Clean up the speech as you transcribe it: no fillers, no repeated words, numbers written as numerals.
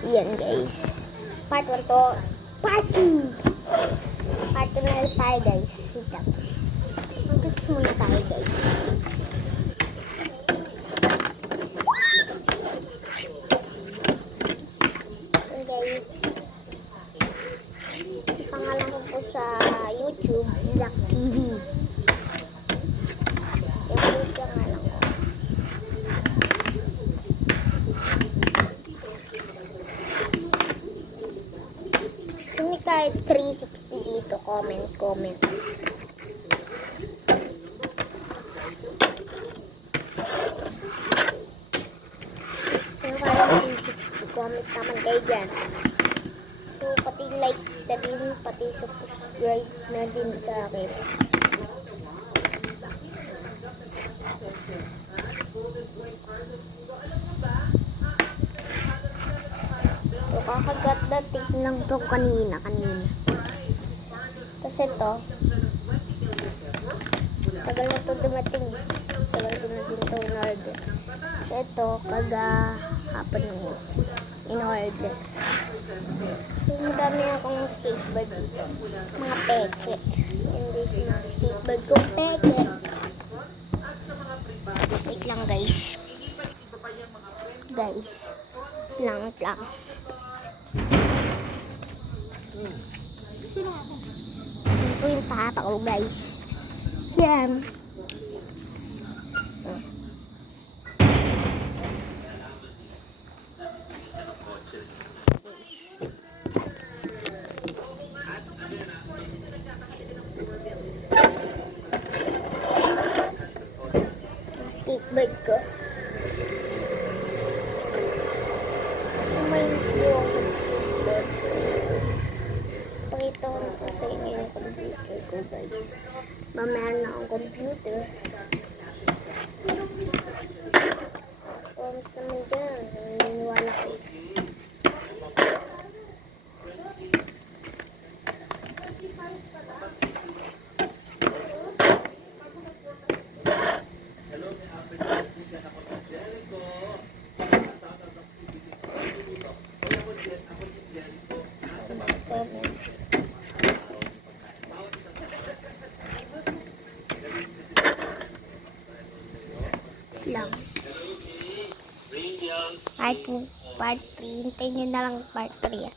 Yan guys. Part 1 to. Part 2. Part 2 na tayo guys. Wait lang guys. Mag-gets muna tayo guys. Yan guys. Pangalan ko po sa YouTube, Zack TV. Yung pangalan ko. Kahit 360 dito, comment. Kung kaya 360, comment naman kayo dyan. So, pati like na din, pati subscribe na din sa akin. So, kakagat na tignan to kanina. Kasi ito, tagal na to dumating. Tagal ko na din to in-order. Kasi ito, kagahapon nung in-order. So, madami akong skateboard dito. Mga peke. Hindi sa mga skateboard ko peke. Wait lang guys. Lang. Yan po yung papa ko guys. Yan. Skateboard ko. May yung skateboard. Pakita ko na po sa inyo yung computer ko guys. Meron na akong computer. Comment naman dyan. Naniniwala ko. Lang. Part 2, Part 3. Hintayin nyo na lang Part 3.